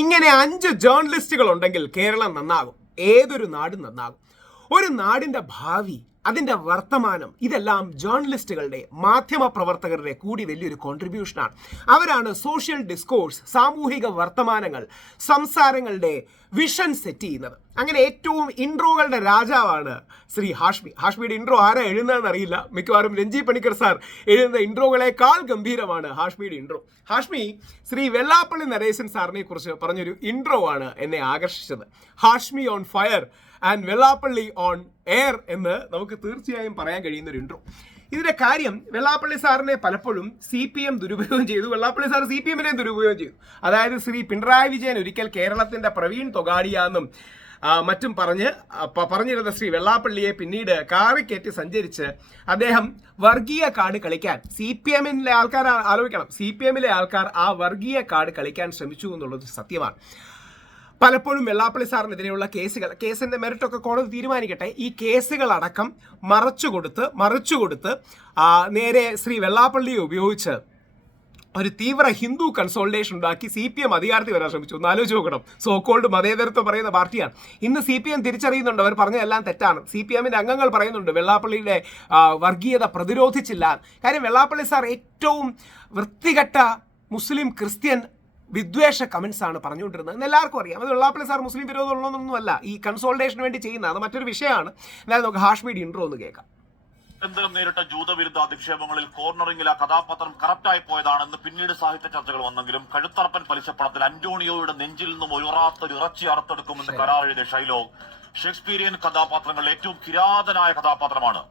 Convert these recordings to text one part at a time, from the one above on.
ഇങ്ങനെ 5 ജേർണലിസ്റ്റുകൾ ഉണ്ടെങ്കിൽ കേരളം നന്നാകും, ഏതൊരു നാടും നന്നാകും. ഒരു നാടിന്റെ ഭാവി, അതിന്റെ വർത്തമാനം, ഇതെല്ലാം ജേർണലിസ്റ്റുകളുടെ, മാധ്യമ പ്രവർത്തകരുടെ കൂടി വലിയൊരു കോൺട്രിബ്യൂഷനാണ്. അവരാണ് സോഷ്യൽ ഡിസ്കോഴ്സ്, സാമൂഹിക വർത്തമാനങ്ങൾ, സംസാരങ്ങളുടെ വിഷൻ സെറ്റ് ചെയ്യുന്നത്. അങ്ങനെ ഏറ്റവും ഇൻട്രോകളുടെ രാജാവാണ് ശ്രീ ഹാഷ്മി. ഹാഷ്മിയുടെ ഇൻട്രോ ആരാ എഴുതുന്നതെന്ന് അറിയില്ല. മിക്കവാറും രഞ്ജി പണിക്കർ സാർ എഴുതുന്ന ഇൻട്രോകളെക്കാൾ ഗംഭീരമാണ് ഹാഷ്മിയുടെ ഇൻട്രോ. ഹാഷ്മി ശ്രീ വെള്ളാപ്പള്ളി നരേശൻ സാറിനെ കുറിച്ച് പറഞ്ഞൊരു ഇൻട്രോ ആണ് എന്നെ ആകർഷിച്ചത്. Hashmi on fire and Vellappally on air എന്ന് നമുക്ക് തീർച്ചയായും പറയാൻ കഴിയുന്ന ഒരു ഇൻട്രോ. ഇതിന്റെ കാര്യം, വെള്ളാപ്പള്ളി സാറിനെ പലപ്പോഴും CPM ദുരുപയോഗം ചെയ്തു, വെള്ളാപ്പള്ളി സാർ CPM-നെ ദുരുപയോഗം ചെയ്തു. അതായത് ശ്രീ പിണറായി വിജയൻ ഒരിക്കൽ കേരളത്തിന്റെ പ്രവീൺ തൊഗാഡിയാന്നും മറ്റും പറഞ്ഞിരുന്ന ശ്രീ വെള്ളാപ്പള്ളിയെ പിന്നീട് കാറിക്കയറ്റി സഞ്ചരിച്ച് അദ്ദേഹം വർഗീയ കാർഡ് കളിക്കാൻ, CPM-ലെ ആൾക്കാർ ആലോചിക്കണം, CPM-ലെ ആൾക്കാർ ആ വർഗീയ കാർഡ് കളിക്കാൻ ശ്രമിച്ചു എന്നുള്ളത് സത്യമാണ്. പലപ്പോഴും വെള്ളാപ്പള്ളി സാറിനെതിരെയുള്ള കേസിന്റെ മെറിറ്റൊക്കെ കോടതി തീരുമാനിക്കട്ടെ, ഈ കേസുകളടക്കം മറിച്ചുകൊടുത്ത് നേരെ ശ്രീ വെള്ളാപ്പള്ളിയെ ഉപയോഗിച്ച് ഒരു തീവ്ര ഹിന്ദു കൺസോൾട്ടേഷൻ ഉണ്ടാക്കി CPM അധികാരത്തിൽ വരാൻ ശ്രമിച്ചു. ഒന്ന് ആലോചിച്ച് നോക്കണം. സോക്കോൾഡ് മതേതരത്വം പറയുന്ന പാർട്ടിയാണ്. ഇന്ന് CPM തിരിച്ചറിയുന്നുണ്ട് അവർ പറഞ്ഞതെല്ലാം തെറ്റാണ്. CPM-ന്റെ അംഗങ്ങൾ പറയുന്നുണ്ട് വെള്ളാപ്പള്ളിയുടെ വർഗീയത പ്രതിരോധിച്ചില്ല. കാര്യം വെള്ളാപ്പള്ളി സാർ ഏറ്റവും വൃത്തികെട്ട മുസ്ലിം ക്രിസ്ത്യൻ വിദ്വേഷ കമന്റ്സ് ആണ് പറഞ്ഞുകൊണ്ടിരുന്നത് എന്ന് എല്ലാവർക്കും അറിയാം. അത് വെള്ളാപ്പള്ളി സാർ മുസ്ലിം വിരോധമുള്ളതൊന്നുമല്ല, ഈ കൺസോൾട്ടേഷന് വേണ്ടി ചെയ്യുന്ന, അത് മറ്റൊരു വിഷയമാണ്. എന്നാലും നമുക്ക് ഹാഷ്മിയുടെ ഇൻട്രോ ഒന്ന് കേൾക്കാം. നേരിട്ട ജൂതവിരുദ്ധ അധിക്ഷേപങ്ങളിൽ കോർണറിംഗിൽ ആ കഥാപാത്രം കറപ്റ്റായി പോയതാണെന്ന് പിന്നീട് സാഹിത്യ ചർച്ചകൾ വന്നെങ്കിലും കഴുത്തറപ്പൻ പലിശപ്പണത്തിൽ അന്റോണിയോയുടെ നെഞ്ചിൽ നിന്നും ഉയറാത്തൊരു ഇറച്ചി അറുത്തെടുക്കുമെന്ന് കരാർ എഴുതിയ ഷൈലോക്ക് ഷേക്സ്പീരിയൻ കഥാപാത്രങ്ങളിൽ ഏറ്റവും കിരാതനായ കഥാപാത്രമാണ്.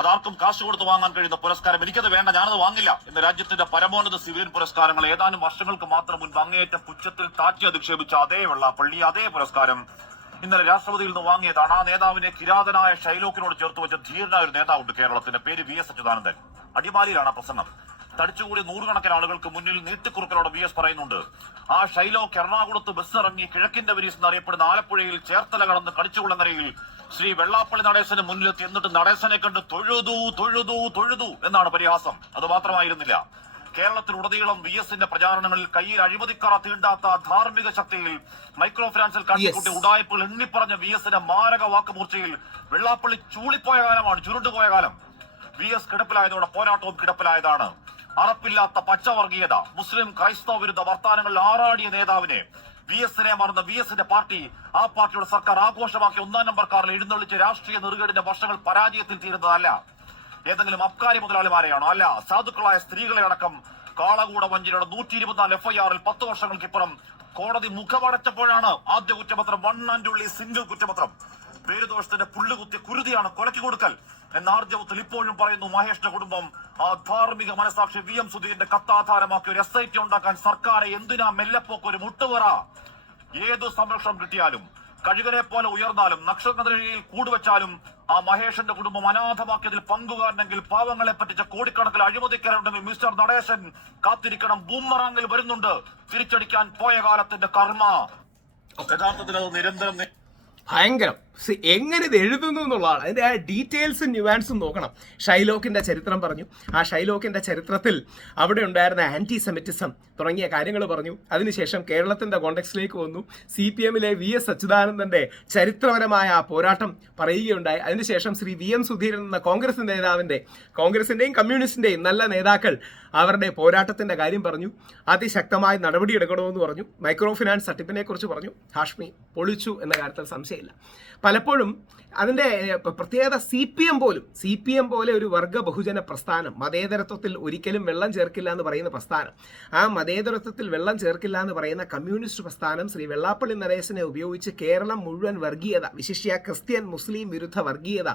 അതാർക്കും കാശ് കൊടുത്ത് വാങ്ങാൻ കഴിയുന്ന പുരസ്കാരം. എനിക്കത് വേണ്ട, ഞാനത് വാങ്ങില്ല എന്ന് രാജ്യത്തിന്റെ പരമോന്നത സിവിലിയൻ പുരസ്കാരങ്ങൾ ഏതാനും വർഷങ്ങൾക്ക് മാത്രം മുൻപ് അങ്ങേയറ്റം പുച്ഛത്തിൽ താറ്റി അധിക്ഷേപിച്ച അതേ വെള്ളാപ്പള്ളി അതേ പുരസ്കാരം ഇന്നലെ രാഷ്ട്രപതിയിൽ നിന്ന് വാങ്ങിയതാണ്. ആ നേതാവിനെ കിരാതനായ ഷൈലോക്കിനോട് ചേർത്ത് വെച്ച ധീരനായ ഒരു നേതാവുണ്ട് കേരളത്തിന്റെ, പേര് VS അച്യുതാനന്ദൻ. അടിമാലിയിലാണ് പ്രസംഗം. തടിച്ചുകൂടി നൂറുകണക്കിന് ആളുകൾക്ക് മുന്നിൽ നീട്ടിക്കുറുക്കലോടെ VS പറയുന്നുണ്ട്. ആ ഷൈലോക്ക് എറണാകുളത്ത് ബസ് ഇറങ്ങി കിഴക്കിന്റെ വരീസ് എന്നറിയപ്പെടുന്ന ആലപ്പുഴയിൽ ചേർത്തല കടന്ന് കടിച്ചുകുളങ്ങരയിൽ ശ്രീ വെള്ളാപ്പള്ളി നടേശന് മുന്നിലെത്തി. എന്നിട്ട് നടേശനെ കണ്ട് തൊഴുതു എന്നാണ് പരിഹാസം. അത് മാത്രമായിരുന്നില്ല, കേരളത്തിലുടനീളം VS-ന്റെ പ്രചാരണങ്ങളിൽ കയ്യിൽ അഴിമതിക്കറ തീണ്ടാത്ത ധാർമ്മിക ശക്തിയിൽ മൈക്രോ ഫിനാൻസിൽ കാട്ടിക്കൂട്ടി ഉടായ്പകൾ എണ്ണിപ്പറഞ്ഞ VS-ന്റെ മാരക വാക്കുമൂർച്ചയിൽ വെള്ളാപ്പള്ളി ചൂളിപ്പോയ കാലമാണ്, ചുരുണ്ടുപോയ കാലം. VS കിടപ്പിലായതോടെ പോരാട്ടവും കിടപ്പിലായതാണ്. അറപ്പില്ലാത്ത പച്ചവർഗീയത, മുസ്ലിം ക്രൈസ്തവ വിരുദ്ധ വർത്താനങ്ങളിൽ ആറാടിയ നേതാവിനെ, VS-നെ മറന്ന VS-ന്റെ പാർട്ടി, ആ പാർട്ടിയുടെ സർക്കാർ ആഘോഷമാക്കി 1-ാം നമ്പർ കാറിൽ എഴുന്നള്ളിച്ച് രാഷ്ട്രീയ നെറുകേടിന്റെ വർഷങ്ങൾ പരാജയത്തിൽ തീരുന്നതല്ല. ഏതെങ്കിലും അബ്കാരി മുതലാളിമാരെയാണോ? അല്ല, സാധുക്കളായ സ്ത്രീകളെ അടക്കം കാളകൂട വഞ്ചിയുടെ 124 FIR-ൽ 10 വർഷങ്ങൾക്കിപ്പുറം കോടതി മുഖമടച്ചപ്പോഴാണ് ആദ്യ കുറ്റപത്രം, 1 and only സിംഗിൾ കുറ്റപത്രം. പേരുദോഷത്തിന്റെ പുള്ളുകുത്തിയ കുരുതിയാണ് കൊലക്കി കൊടുക്കൽ എന്ന ആർജവത്തിൽ ഇപ്പോഴും പറയുന്നു മഹേഷിന്റെ കുടുംബം. ആ ധാർമ്മിക മനസാക്ഷി VM സുധീരന്റെ കത്താധാരമാക്കി ഒരു SIT ഉണ്ടാക്കാൻ സർക്കാരെ എന്തിനാ മെല്ലപ്പോക്ക് ഒരു മുട്ടുപറ? ഏതു സംരക്ഷണം കിട്ടിയാലും, കഴുകനെ പോലെ ഉയർന്നാലും, നക്ഷത്രനിഴയിൽ കൂടുവച്ചാലും ആ മഹേഷിന്റെ കുടുംബം അനാഥമാക്കിയതിൽ പങ്കുകാരനെങ്കിൽ പാവങ്ങളെ പറ്റിച്ച കോടിക്കണക്കിൽ അഴിമതിക്കാരുണ്ടെങ്കിൽ മിസ്റ്റർ നടേശൻ കാത്തിരിക്കണം. ബൂമറാങ്ങിൽ വരുന്നുണ്ട് തിരിച്ചടിക്കാൻ പോയ കാലത്തിന്റെ കർമ്മ. യഥാർത്ഥത്തിൽ അത് നിരന്തരം ഭയങ്കരം. എങ്ങനെ ഇത് എഴുതുന്നു എന്നുള്ളതാണ് അതിൻ്റെ ആ ഡീറ്റെയിൽസും ന്യൂവാൻസും നോക്കണം. ഷൈലോക്കിൻ്റെ ചരിത്രം പറഞ്ഞു. ആ ഷൈലോക്കിൻ്റെ ചരിത്രത്തിൽ അവിടെ ഉണ്ടായിരുന്ന ആൻറ്റി സെമിറ്റിസം തുടങ്ങിയ കാര്യങ്ങൾ പറഞ്ഞു. അതിനുശേഷം കേരളത്തിൻ്റെ കോണ്ടെക്സ്റ്റിലേക്ക് വന്നു. CPM-ലെ VS അച്യുതാനന്ദൻ്റെ ചരിത്രപരമായ ആ പോരാട്ടം പറയുകയുണ്ടായി. അതിനുശേഷം ശ്രീ VM സുധീരൻ എന്ന കോൺഗ്രസ് നേതാവിൻ്റെ, കോൺഗ്രസിൻ്റെയും കമ്മ്യൂണിസ്റ്റിൻ്റെയും നല്ല നേതാക്കൾ അവരുടെ പോരാട്ടത്തിൻ്റെ കാര്യം പറഞ്ഞു. അതിശക്തമായി നടപടിയെടുക്കണമെന്ന് പറഞ്ഞു. മൈക്രോ ഫിനാൻസ് തട്ടിപ്പിനെ കുറിച്ച് പറഞ്ഞു. ഹാഷ്മി പൊളിച്ചു എന്ന കാര്യത്തിൽ സംശയമില്ല. പലപ്പോഴും അതിൻ്റെ പ്രത്യേകത CPM പോലെ ഒരു വർഗ ബഹുജന പ്രസ്ഥാനം, മതേതരത്വത്തിൽ ഒരിക്കലും വെള്ളം ചേർക്കില്ല എന്ന് പറയുന്ന പ്രസ്ഥാനം, ആ മതേതരത്വത്തിൽ വെള്ളം ചേർക്കില്ല എന്ന് പറയുന്ന കമ്മ്യൂണിസ്റ്റ് പ്രസ്ഥാനം ശ്രീ വെള്ളാപ്പള്ളി നരേശനെ ഉപയോഗിച്ച് കേരളം മുഴുവൻ വർഗീയത, വിശിഷ്യ ക്രിസ്ത്യൻ മുസ്ലിം വിരുദ്ധ വർഗീയത,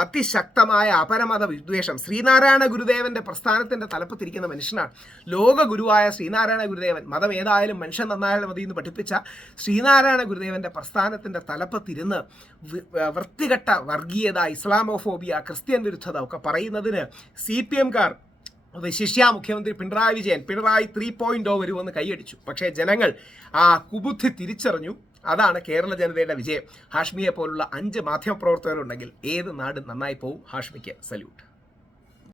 അതിശക്തമായ അപരമത വിദ്വേഷം. ശ്രീനാരായണ ഗുരുദേവന്റെ പ്രസ്ഥാനത്തിന്റെ തലപ്പത്തിരിക്കുന്ന മനുഷ്യനാണ്. ലോക ഗുരുവായ ശ്രീനാരായണ ഗുരുദേവൻ, മതം ഏതായാലും മനുഷ്യൻ നന്നായാലും മതി എന്ന് പഠിപ്പിച്ച ശ്രീനാരായണ ഗുരുദേവന്റെ പ്രസ്ഥാനത്തിന്റെ തലപ്പത്തിരുന്ന് വൃത്തികെട്ട വർഗീയത, ഇസ്ലാമോഫോബിയ, ക്രിസ്ത്യൻ വിരുദ്ധത ഒക്കെ പറയുന്നതിന് CPM-കാർ, വിശിഷ്യ മുഖ്യമന്ത്രി പിണറായി 3.0 വരുമെന്ന് കൈയടിച്ചു. പക്ഷേ ജനങ്ങൾ ആ കുബുദ്ധി തിരിച്ചറിഞ്ഞു. അതാണ് കേരള ജനതയുടെ വിജയം. ഹാഷ്മിയെ പോലുള്ള 5 മാധ്യമപ്രവർത്തകരുണ്ടെങ്കിൽ ഏത് നാട് നന്നായി പോവും. ഹാഷ്മിക്ക് സല്യൂട്ട്.